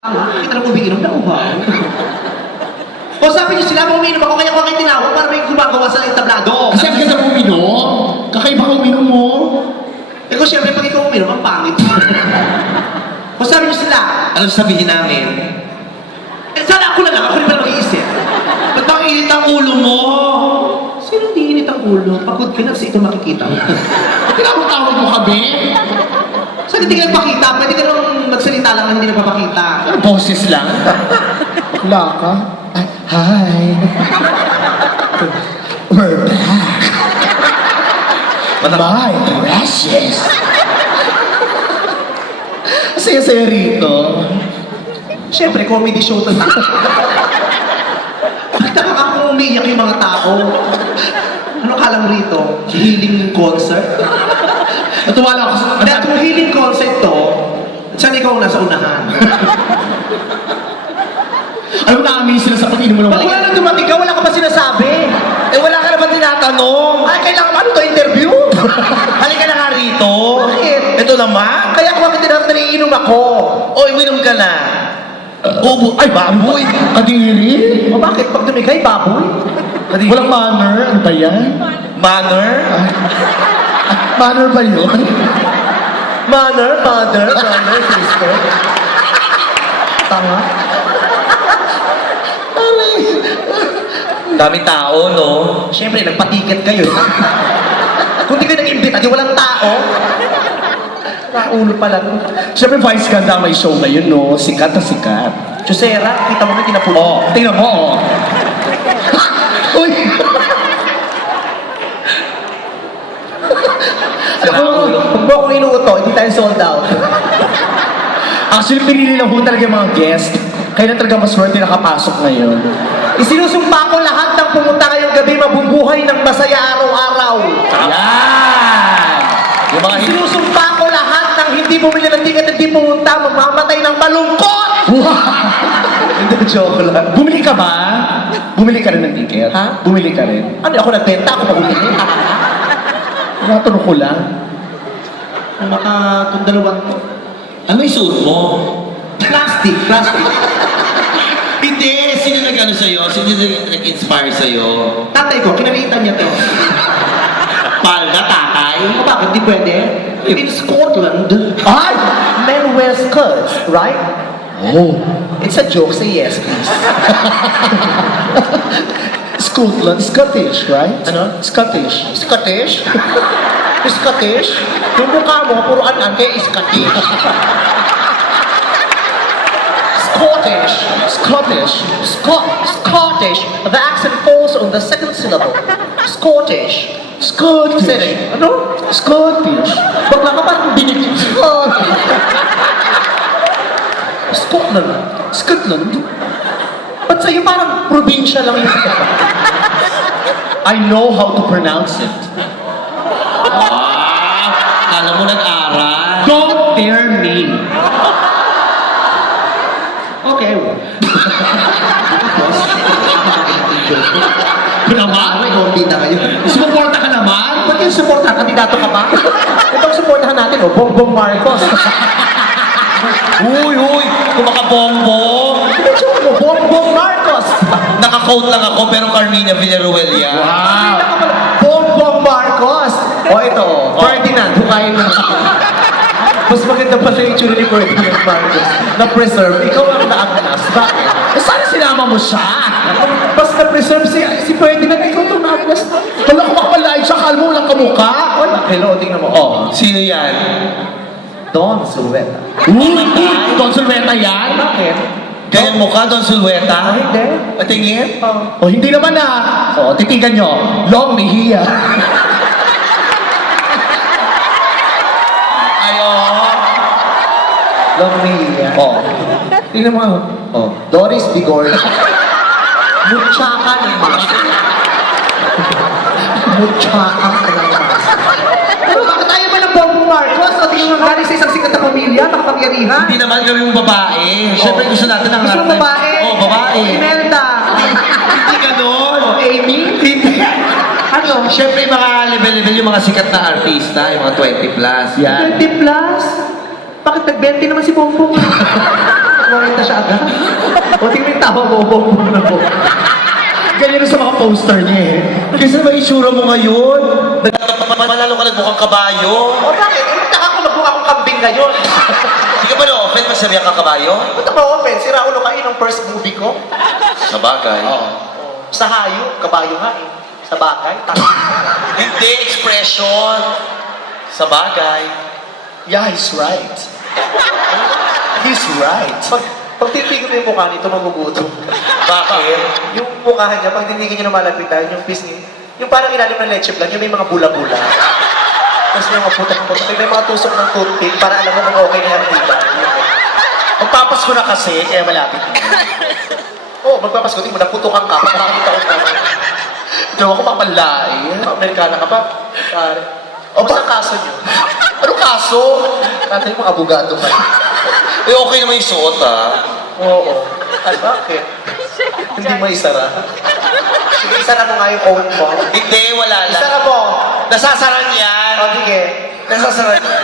Kita na umiinom na uhaw. O sabi niyo sila, umiinom ako, kaya ko kayo tinawag para may gumagawa sa entablado. Kasi ang ganda mo uminom. Kakaiba ka uminom mo. Eh kung siyempre, pag ikaw uminom, ang pangit. O sabi niyo sila, ano sabihin namin? Eh sana ako na lang, ako rin pala mag-iisip. Ba't bang init ang ulo mo? Sino di init ang ulo? Pagod ka na, kasi ito makikita mo. Tinawag-tawag mo kami. Saan hindi ka nagpakita? Pwede ka nang magsalita lang na hindi nagpapakita. Ano, boses lang? Wala ka? Ay, hi. We're back. My precious. Saya-saya rito. Siyempre, comedy show to. Bakit nakakakong umiiyak yung mga tao? Ano ka lang rito? Healing concert? Natuwa lang ako sa... Hindi, kung healing concert to, saan ikaw nasa unahan? Alam na amin sila sa pag-inom mo ng Pag wala nang dumating ka, wala ka pa sinasabi. Eh wala ka naman tinatanong. Ay, kailangan ano to, interview? Halika na nga rito. Bakit? Ito naman. Kaya kung bakit tinatang naiinom ako? O, uminom ka na. Ubo. Ay, baboy. Kadiri? O bakit? Pag dumigay, baboy? Walang manner? Ano ba yan? Manner? Manner ba yun? Mother, sister. Tanga. Daming tao, no? Siyempre, nagpatiket kayo. Kung di kayo nag-imbita, di walang tao. Nakaulo pala. Siyempre, Vice Ganda ang may show ngayon, no? Sikat na sikat. Chusera, kita mo na kinapulo. Oh, tingnan mo, oh. Uy! Pag mo akong inuuto, hindi tayo sold out. Actually, pinili lang po talaga yung mga guest. Kaya na talaga maswerte nakapasok ngayon. Isinusumpa ko lahat ng pumunta ngayong gabi mabubuhay ng masaya araw-araw. Yan! Yung mga hindi... Isinusumpa ko lahat ng hindi bumili ng ticket at hindi pumunta, mamamatay ng malungkot! Hindi, joke lang. Bumili ka ba? Bumili ka rin ng ticket? Ha? Bumili ka rin? Ano, ako nagbenta, ako pa bumili. Natanong ko lang. Itong dalawang to. Ano yung suot mo? Plastic. Hindi! Sino nag-ano sa'yo? Sino nag-inspire sa'yo? Tatay ko, kinamitan niya to. Palda, tatay? O bakit di pwede? In Scotland, Ay! men wear skirts, right? Oh. It's a joke, say yes, please. Scotland, Scottish, right? Ano? Scottish. Scottish? Scottish? Yung mukha mo, puro anan, kaya Scottish. Scottish. Scottish. Scottish. The accent falls on the second syllable. Scottish. Scottish. Say it. Ano? Scottish. Bakla ka parang dinig. Scotland. Scotland? Ba't sa'yo parang probinsya lang yun? I know how to pronounce it. Alam mo nag-aral. Don't dare me. Okay. Naman? May kombi na kayo. Sumuporta ka naman? Ba't yung supportahan? Kandidato ka ba? Itong supportahan natin, Bongbong Marcos. Uy! Kumakabongbong! Bongbong Marcos! Naka-coat lang ako pero Carmina Villaruel yan. Wow. Bongbong Marcos! O ito, Ferdinand, hukayin mo. Mas maganda pa sa itsura ni Ferdinand Marcos na preserve. Ikaw ang naagnas. Bakit? Eh, sana sinama mo siya? Mas na-preserve si Ferdinand, ikaw itong naagnas. Wala ko makapalain siya, kalmo lang kamukha. Wala. Hello, tingnan mo. Oh, sino yan? Don Silveta. Don Silveta yan? Bakit? Ganyan mukha, Don Sulweta? Hindi. Patingin? O, hindi naman na. O, titigan nyo. Long Mejia. Ayo! Long Mejia. Oh. Tingnan mo. Oh. Doris Bigorna. Mutsaka ng mask. Mutsaka ng mask. Pero bakit tayo ba ng Bongbong Marcos? O tingnan mo galing sa isang sikat na pamilya, nakapangyarihan. Hindi naman gawin mong babae. Siyempre gusto natin ng... Gusto mo babae? Oh, babae. Imelda. Hindi ganon. Amy? Hindi. Ano? Siyempre yung mga level-level, yung mga sikat na artista, yung mga 20 plus. Yan. 20 plus? Bakit nag-20 naman si Bongbong? Kumanta siya agad. O, tingnan yung tawa mo, bong na po. Ganyan rin sa mga poster niya eh. Kasi naman itsura mo ngayon. Malalo ka nagmukhang kabayo. O, bakit? Eh, magtaka ko magbuka akong kambing ngayon. Hindi ka ba na-offend pag sabihan ka kabayo? Ba't ako open? Sira ulo kayo ng first movie ko. Sa bagay. Sa hayo, kabayo nga eh. Sa bagay, Hindi, expression. Sa bagay. Yeah, he's right. He's right. Pag titigil mo yung mukha nito, magugutom. Bakit? Yung mukha niya, pag tinigil niya na malapitan, yung pisngi, yung parang ilalim ng leche plan, yung may mga bula-bula. Tapos may mga putok-putok, may mga tusok ng toothpick para alam mo mga okay na yung diba? Magpapasko na kasi, kaya malapit na. Oo, magpapasko, tingin mo, naputukan ka, makakita ko ka. Hindi ako mapalain. Amerikana ka pa? Pare. O, Basta kaso niyo. Ano kaso? Tatay mo, abogado pa. Eh, okay naman yung suot, ah. Oo. Ay, bakit? Hindi mo isara. Sige, isara mo nga yung own mo. Hindi, wala lang. Isara mo. Nasasaran yan. O, sige. Nasasaran yan.